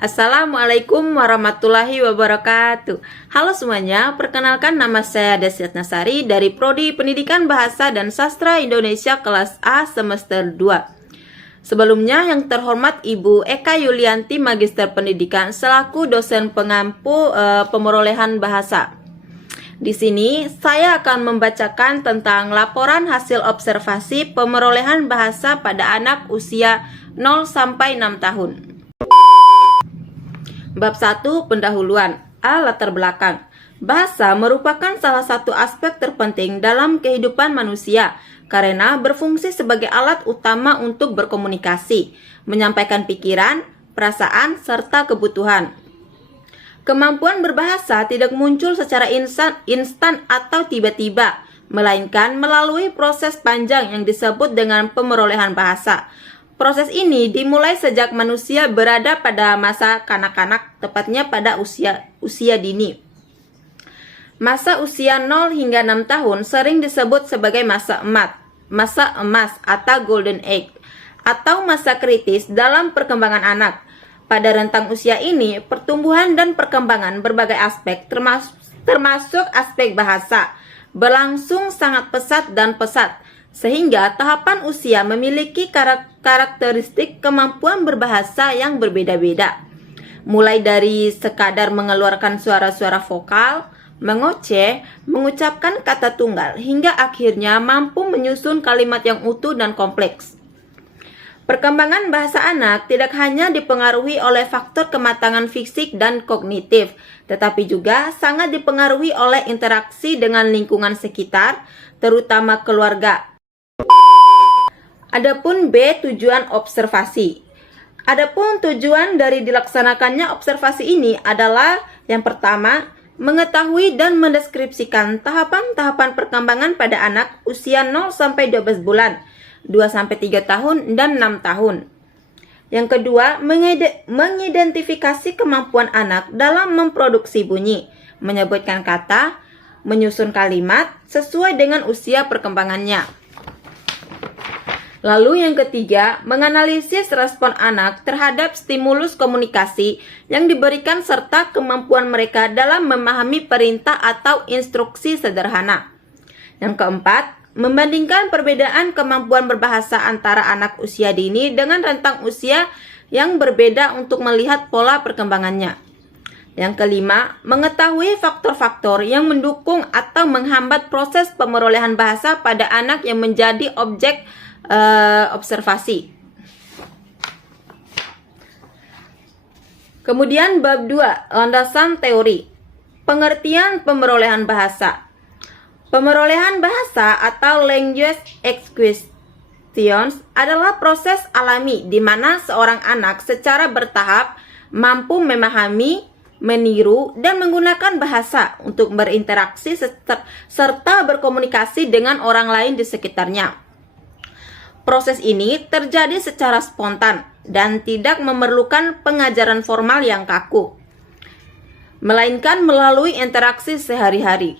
Assalamualaikum warahmatullahi wabarakatuh. Halo semuanya, perkenalkan nama saya Desi Ratnasari dari Prodi Pendidikan Bahasa dan Sastra Indonesia kelas A semester 2. Sebelumnya yang terhormat Ibu Eka Yulianti Magister Pendidikan selaku dosen pengampu pemerolehan bahasa. Di sini saya akan membacakan tentang laporan hasil observasi pemerolehan bahasa pada anak usia 0 sampai 6 tahun. Bab 1 Pendahuluan. A. Latar belakang. Bahasa merupakan salah satu aspek terpenting dalam kehidupan manusia karena berfungsi sebagai alat utama untuk berkomunikasi, menyampaikan pikiran, perasaan, serta kebutuhan. Kemampuan berbahasa tidak muncul secara instan atau tiba-tiba, melainkan melalui proses panjang yang disebut dengan pemerolehan bahasa. Proses ini dimulai sejak manusia berada pada masa kanak-kanak, tepatnya pada usia dini. Masa usia 0 hingga 6 tahun sering disebut sebagai masa emas atau golden age, atau masa kritis dalam perkembangan anak. Pada rentang usia ini, pertumbuhan dan perkembangan berbagai aspek, termasuk aspek bahasa, berlangsung sangat pesat dan pesat, sehingga tahapan usia memiliki karakteristik kemampuan berbahasa yang berbeda-beda. Mulai dari sekadar mengeluarkan suara-suara vokal, mengoceh, mengucapkan kata tunggal, hingga akhirnya mampu menyusun kalimat yang utuh dan kompleks. Perkembangan bahasa anak tidak hanya dipengaruhi oleh faktor kematangan fisik dan kognitif, tetapi juga sangat dipengaruhi oleh interaksi dengan lingkungan sekitar, terutama keluarga. Adapun B. Tujuan observasi. Adapun tujuan dari dilaksanakannya observasi ini adalah yang pertama, mengetahui dan mendeskripsikan tahapan-tahapan perkembangan pada anak usia 0 sampai 12 bulan, 2 sampai 3 tahun dan 6 tahun. Yang kedua, mengidentifikasi kemampuan anak dalam memproduksi bunyi, menyebutkan kata, menyusun kalimat sesuai dengan usia perkembangannya. Lalu yang ketiga, menganalisis respon anak terhadap stimulus komunikasi yang diberikan serta kemampuan mereka dalam memahami perintah atau instruksi sederhana. Yang keempat, membandingkan perbedaan kemampuan berbahasa antara anak usia dini dengan rentang usia yang berbeda untuk melihat pola perkembangannya. Yang kelima, mengetahui faktor-faktor yang mendukung atau menghambat proses pemerolehan bahasa pada anak yang menjadi objek observasi. Kemudian bab 2, landasan teori. Pengertian pemerolehan bahasa. Pemerolehan bahasa atau language acquisition adalah proses alami di mana seorang anak secara bertahap mampu memahami, meniru, dan menggunakan bahasa untuk berinteraksi serta berkomunikasi dengan orang lain di sekitarnya. Proses ini terjadi secara spontan dan tidak memerlukan pengajaran formal yang kaku, melainkan melalui interaksi sehari-hari.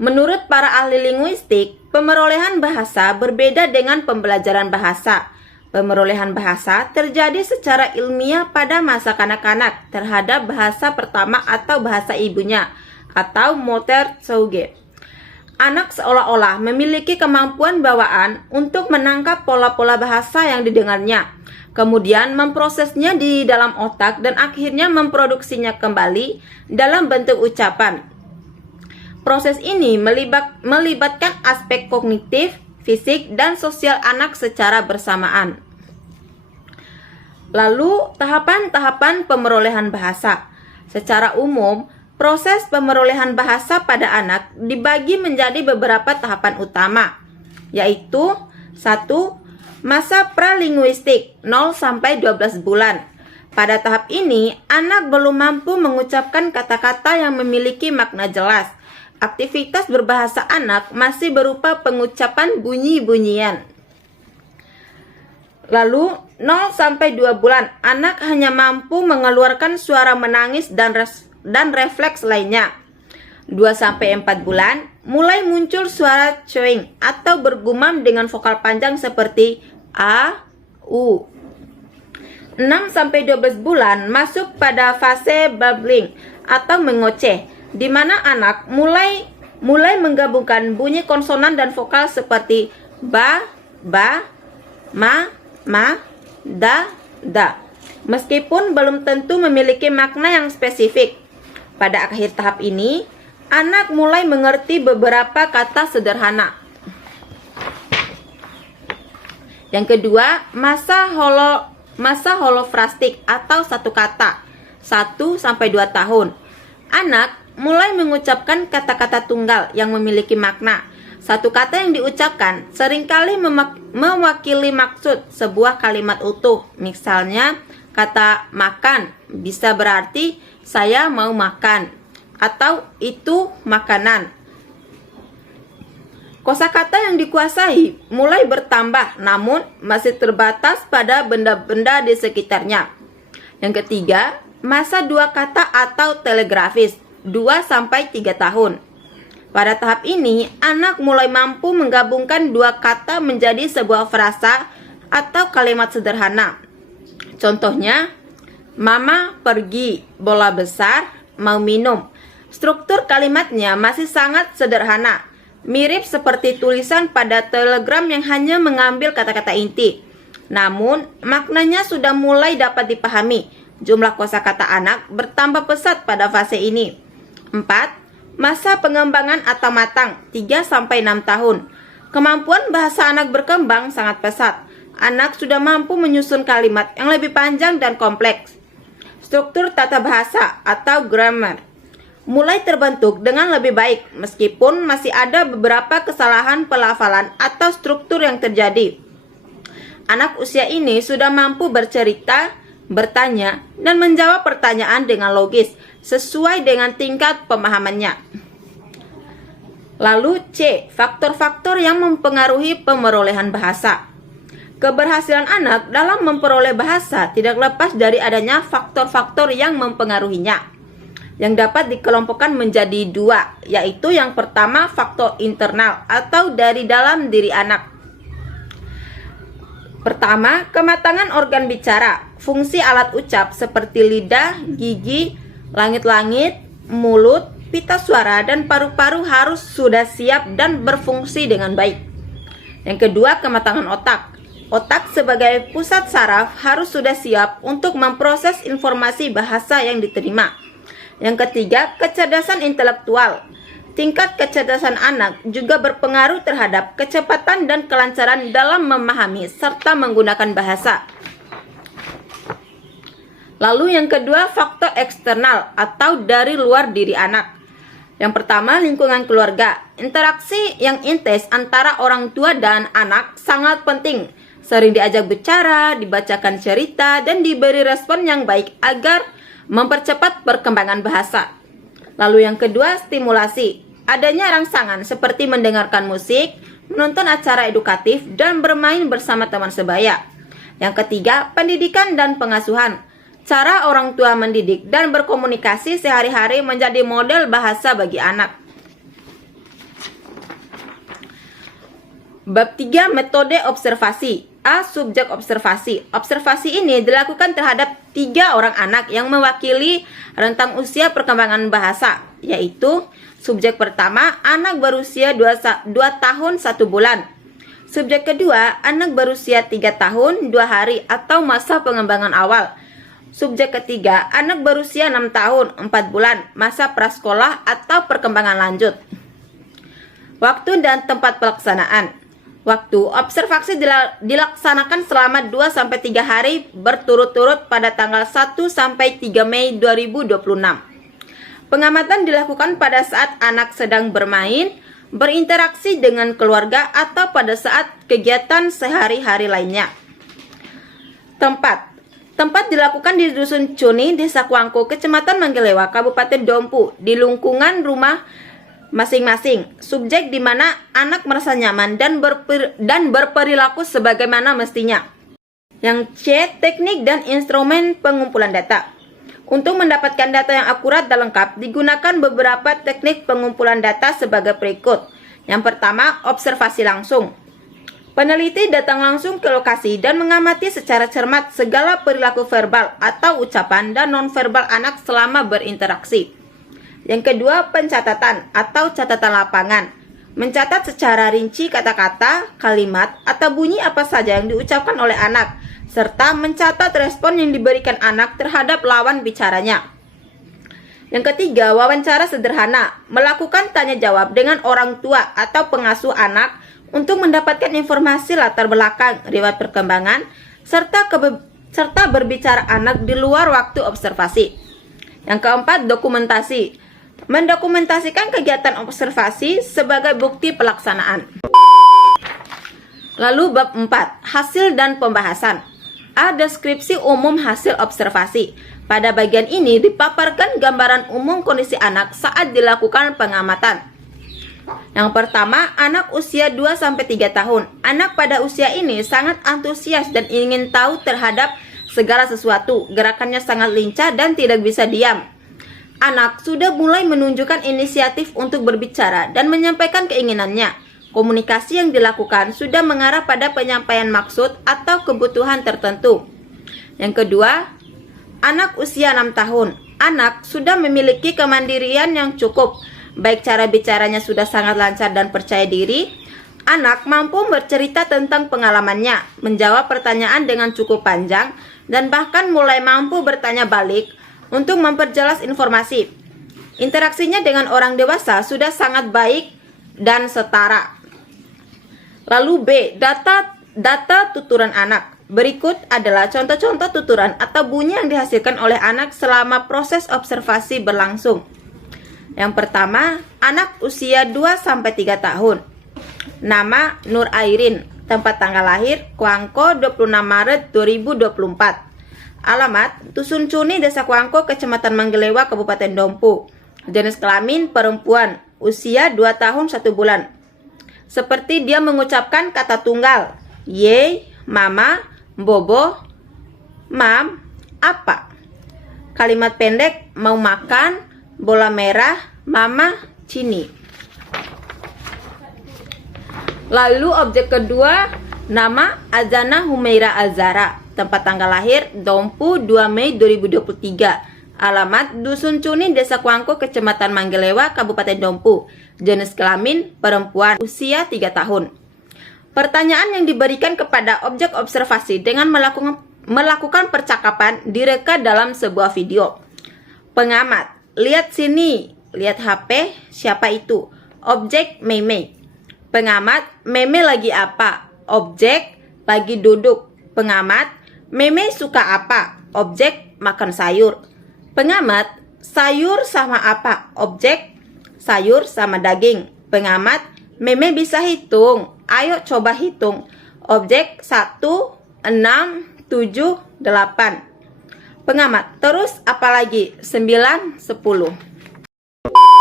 Menurut para ahli linguistik, pemerolehan bahasa berbeda dengan pembelajaran bahasa. Pemerolehan bahasa terjadi secara ilmiah pada masa kanak-kanak terhadap bahasa pertama atau bahasa ibunya, atau Muttersprache. Anak seolah-olah memiliki kemampuan bawaan untuk menangkap pola-pola bahasa yang didengarnya, kemudian memprosesnya di dalam otak dan akhirnya memproduksinya kembali dalam bentuk ucapan. Proses ini melibatkan aspek kognitif, fisik, dan sosial anak secara bersamaan. Lalu, tahapan-tahapan pemerolehan bahasa. Secara umum, proses pemerolehan bahasa pada anak dibagi menjadi beberapa tahapan utama, yaitu 1. Masa pralinguistik 0 sampai 12 bulan. Pada tahap ini, anak belum mampu mengucapkan kata-kata yang memiliki makna jelas. Aktivitas berbahasa anak masih berupa pengucapan bunyi-bunyian. Lalu, 0 sampai 2 bulan, anak hanya mampu mengeluarkan suara menangis dan refleks lainnya. 2 sampai 4 bulan, mulai muncul suara chewing atau bergumam dengan vokal panjang seperti A, U. 6-12 bulan masuk pada fase bubbling atau mengoceh, di mana anak mulai menggabungkan bunyi konsonan dan vokal seperti ba, ma, da. Meskipun belum tentu memiliki makna yang spesifik. Pada akhir tahap ini, anak mulai mengerti beberapa kata sederhana. Yang kedua, masa holofrastik atau satu kata, 1-2 tahun. Anak mulai mengucapkan kata-kata tunggal yang memiliki makna. Satu kata yang diucapkan seringkali mewakili maksud sebuah kalimat utuh. Misalnya, kata makan bisa berarti saya mau makan atau itu makanan. Kosakata yang dikuasai mulai bertambah, namun masih terbatas pada benda-benda di sekitarnya. Yang ketiga, masa dua kata atau telegrafis, 2-3 tahun. Pada tahap ini, anak mulai mampu menggabungkan dua kata menjadi sebuah frasa atau kalimat sederhana. Contohnya, mama pergi, bola besar, mau minum. Struktur kalimatnya masih sangat sederhana, mirip seperti tulisan pada telegram yang hanya mengambil kata-kata inti. Namun, maknanya sudah mulai dapat dipahami. Jumlah kosakata anak bertambah pesat pada fase ini. 4. Masa pengembangan atau matang, 3-6 tahun. Kemampuan bahasa anak berkembang sangat pesat. Anak sudah mampu menyusun kalimat yang lebih panjang dan kompleks. Struktur tata bahasa atau grammar mulai terbentuk dengan lebih baik, meskipun masih ada beberapa kesalahan pelafalan atau struktur yang terjadi. Anak usia ini sudah mampu bercerita, bertanya, dan menjawab pertanyaan dengan logis, sesuai dengan tingkat pemahamannya. Lalu C. Faktor-faktor yang mempengaruhi pemerolehan bahasa. Keberhasilan anak dalam memperoleh bahasa tidak lepas dari adanya faktor-faktor yang mempengaruhinya, yang dapat dikelompokkan menjadi 2, yaitu yang pertama faktor internal atau dari dalam diri anak. Pertama, kematangan organ bicara, fungsi alat ucap seperti lidah, gigi, langit-langit, mulut, pita suara, dan paru-paru harus sudah siap dan berfungsi dengan baik. Yang kedua, kematangan otak. Otak sebagai pusat saraf harus sudah siap untuk memproses informasi bahasa yang diterima. Yang ketiga, kecerdasan intelektual. Tingkat kecerdasan anak juga berpengaruh terhadap kecepatan dan kelancaran dalam memahami serta menggunakan bahasa. Lalu yang kedua, faktor eksternal atau dari luar diri anak. Yang pertama, lingkungan keluarga. Interaksi yang intens antara orang tua dan anak sangat penting. Sering diajak bicara, dibacakan cerita, dan diberi respon yang baik agar mempercepat perkembangan bahasa. Lalu yang kedua, stimulasi. Adanya rangsangan seperti mendengarkan musik, menonton acara edukatif, dan bermain bersama teman sebaya. Yang ketiga, pendidikan dan pengasuhan. Cara orang tua mendidik dan berkomunikasi sehari-hari menjadi model bahasa bagi anak. Bab 3, metode observasi. A. Subjek observasi. Observasi ini dilakukan terhadap 3 orang anak yang mewakili rentang usia perkembangan bahasa, yaitu subjek pertama, anak berusia 2 tahun 1 bulan. Subjek kedua, anak berusia 3 tahun 2 hari atau masa pengembangan awal. Subjek ketiga, anak berusia 6 tahun 4 bulan, masa prasekolah atau perkembangan lanjut. Waktu dan tempat pelaksanaan. Waktu observasi dilaksanakan selama 2-3 hari berturut-turut pada tanggal 1-3 Mei 2026. Pengamatan dilakukan pada saat anak sedang bermain, berinteraksi dengan keluarga, atau pada saat kegiatan sehari-hari lainnya. Tempat dilakukan di Dusun Cuni, Desa Kuangku, Kecamatan Manggelewa, Kabupaten Dompu, di lingkungan rumah masing-masing. Subjek di mana anak merasa nyaman dan berperilaku sebagaimana mestinya. Yang C. Teknik dan instrumen pengumpulan data. Untuk mendapatkan data yang akurat dan lengkap, digunakan beberapa teknik pengumpulan data sebagai berikut. Yang pertama, observasi langsung. Peneliti datang langsung ke lokasi dan mengamati secara cermat segala perilaku verbal atau ucapan dan nonverbal anak selama berinteraksi. Yang kedua, pencatatan atau catatan lapangan. Mencatat secara rinci kata-kata, kalimat, atau bunyi apa saja yang diucapkan oleh anak, serta mencatat respon yang diberikan anak terhadap lawan bicaranya. Yang ketiga, wawancara sederhana. Melakukan tanya jawab dengan orang tua atau pengasuh anak untuk mendapatkan informasi latar belakang, riwayat perkembangan, serta berbicara anak di luar waktu observasi. Yang keempat, dokumentasi. Mendokumentasikan kegiatan observasi sebagai bukti pelaksanaan. Lalu bab 4, hasil dan pembahasan. A. Deskripsi umum hasil observasi. Pada bagian ini dipaparkan gambaran umum kondisi anak saat dilakukan pengamatan. Yang pertama, anak usia 2-3 tahun. Anak pada usia ini sangat antusias dan ingin tahu terhadap segala sesuatu. Gerakannya sangat lincah dan tidak bisa diam. Anak sudah mulai menunjukkan inisiatif untuk berbicara dan menyampaikan keinginannya. Komunikasi yang dilakukan sudah mengarah pada penyampaian maksud atau kebutuhan tertentu. Yang kedua, anak usia 6 tahun. Anak sudah memiliki kemandirian yang cukup. Baik cara bicaranya sudah sangat lancar dan percaya diri. Anak mampu bercerita tentang pengalamannya, menjawab pertanyaan dengan cukup panjang, dan bahkan mulai mampu bertanya balik untuk memperjelas informasi. Interaksinya dengan orang dewasa sudah sangat baik dan setara. Lalu B. Data tuturan anak. Berikut adalah contoh-contoh tuturan atau bunyi yang dihasilkan oleh anak selama proses observasi berlangsung. Yang pertama, anak usia 2-3 tahun. Nama Nur Airin. Tempat tanggal lahir Kuangko 26 Maret 2024. Alamat Dusun Cuni, Desa Kuangko, Kecamatan Manggelewa, Kabupaten Dompu. Jenis kelamin perempuan. Usia 2 tahun 1 bulan. Seperti dia mengucapkan kata tunggal. Ye, mama, bobo, mam, apa. Kalimat pendek mau makan, bola merah, mama, cini. Lalu objek kedua, nama Azana Humaira Azara. Tempat tanggal lahir Dompu 2 Mei 2023. Alamat Dusun Cuni, Desa Kuangko, Kecamatan Manggelewa, Kabupaten Dompu. Jenis kelamin perempuan, usia 3 tahun. Pertanyaan yang diberikan kepada objek observasi dengan melakukan percakapan direka dalam sebuah video. Pengamat, lihat sini, lihat HP, siapa itu? Objek, Meme. Pengamat, Meme lagi apa? Objek, lagi duduk. Pengamat, Meme suka apa? Objek, makan sayur. Pengamat, sayur sama apa? Objek, sayur sama daging. Pengamat, Meme bisa hitung. Ayo coba hitung. Objek, 1, 6, 7, 8. Pengamat, terus apa lagi? 9, 10.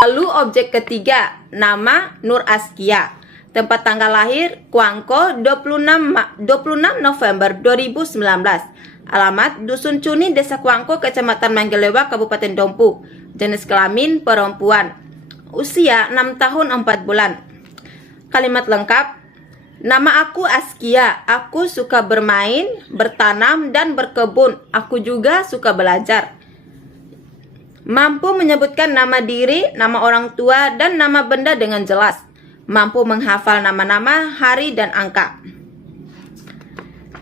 Lalu objek ketiga, nama Nur Askia. Tempat tanggal lahir Kuangko 26 November 2019. Alamat Dusun Cuni, Desa Kuangko, Kecamatan Manggelewa, Kabupaten Dompu. Jenis kelamin perempuan. Usia 6 tahun 4 bulan. Kalimat lengkap. Nama aku Askia. Aku suka bermain, bertanam, dan berkebun. Aku juga suka belajar. Mampu menyebutkan nama diri, nama orang tua, dan nama benda dengan jelas. Mampu menghafal nama-nama, hari, dan angka.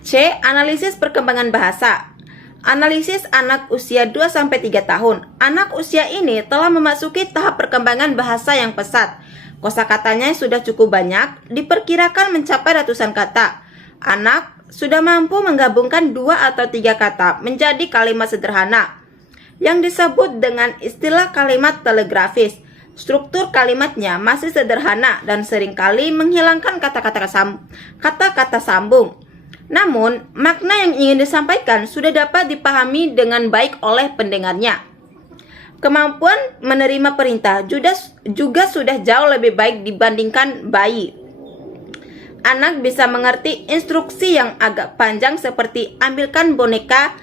C. Analisis perkembangan bahasa. Analisis anak usia 2-3 tahun. Anak usia ini telah memasuki tahap perkembangan bahasa yang pesat. Kosakatanya sudah cukup banyak, diperkirakan mencapai ratusan kata. Anak sudah mampu menggabungkan 2 atau 3 kata menjadi kalimat sederhana yang disebut dengan istilah kalimat telegrafis. Struktur kalimatnya masih sederhana dan seringkali menghilangkan kata-kata sambung. Namun, makna yang ingin disampaikan sudah dapat dipahami dengan baik oleh pendengarnya. Kemampuan menerima perintah juga sudah jauh lebih baik dibandingkan bayi. Anak bisa mengerti instruksi yang agak panjang seperti ambilkan boneka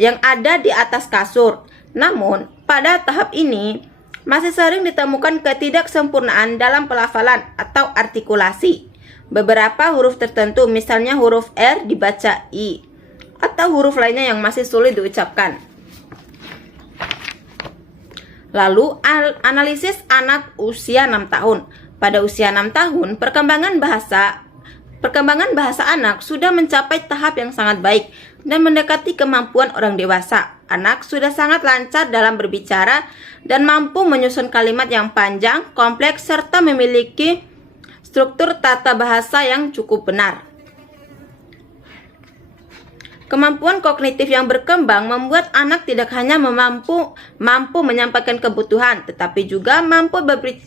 yang ada di atas kasur. Namun, pada tahap ini masih sering ditemukan ketidaksempurnaan dalam pelafalan atau artikulasi. beberapa huruf tertentu, misalnya huruf R dibaca I, atau huruf lainnya yang masih sulit diucapkan. Lalu, analisis anak usia 6 tahun. Pada usia 6 tahun, perkembangan bahasa anak sudah mencapai tahap yang sangat baik dan mendekati kemampuan orang dewasa. Anak sudah sangat lancar dalam berbicara dan mampu menyusun kalimat yang panjang, kompleks, serta memiliki struktur tata bahasa yang cukup benar. Kemampuan kognitif yang berkembang membuat anak tidak hanya mampu menyampaikan kebutuhan, tetapi juga mampu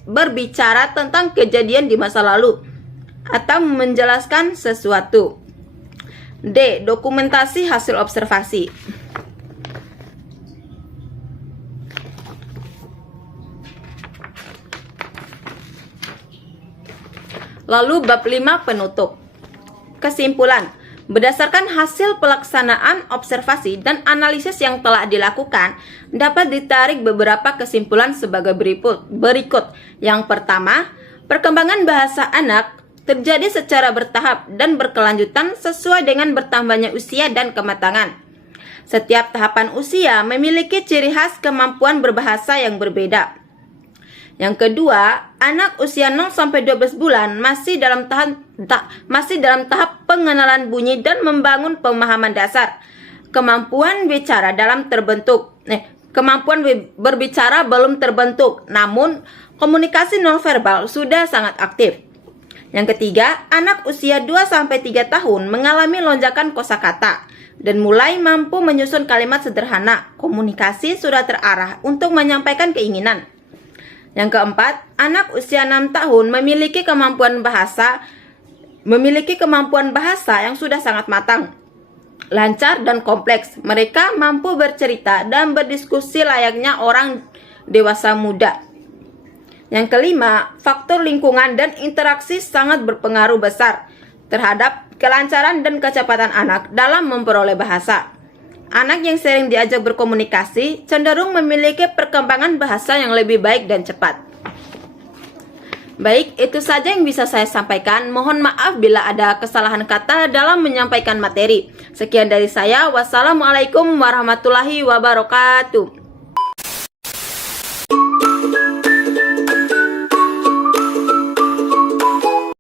berbicara tentang kejadian di masa lalu atau menjelaskan sesuatu. D. Dokumentasi hasil observasi. Lalu bab 5 penutup. Kesimpulan. Berdasarkan hasil pelaksanaan observasi dan analisis yang telah dilakukan, dapat ditarik beberapa kesimpulan sebagai berikut. Yang pertama, perkembangan bahasa anak terjadi secara bertahap dan berkelanjutan sesuai dengan bertambahnya usia dan kematangan. Setiap tahapan usia memiliki ciri khas kemampuan berbahasa yang berbeda. Yang kedua, anak usia 0-12 bulan masih dalam tahap pengenalan bunyi dan membangun pemahaman dasar. Kemampuan berbicara belum terbentuk, namun komunikasi nonverbal sudah sangat aktif. Yang ketiga, anak usia 2-3 tahun mengalami lonjakan kosakata dan mulai mampu menyusun kalimat sederhana. Komunikasi sudah terarah untuk menyampaikan keinginan. Yang keempat, anak usia 6 tahun memiliki kemampuan bahasa yang sudah sangat matang, lancar dan kompleks. Mereka mampu bercerita dan berdiskusi layaknya orang dewasa muda. Yang kelima, faktor lingkungan dan interaksi sangat berpengaruh besar terhadap kelancaran dan kecepatan anak dalam memperoleh bahasa. Anak yang sering diajak berkomunikasi cenderung memiliki perkembangan bahasa yang lebih baik dan cepat. Baik, itu saja yang bisa saya sampaikan. Mohon maaf bila ada kesalahan kata dalam menyampaikan materi. Sekian dari saya. Wassalamualaikum warahmatullahi wabarakatuh.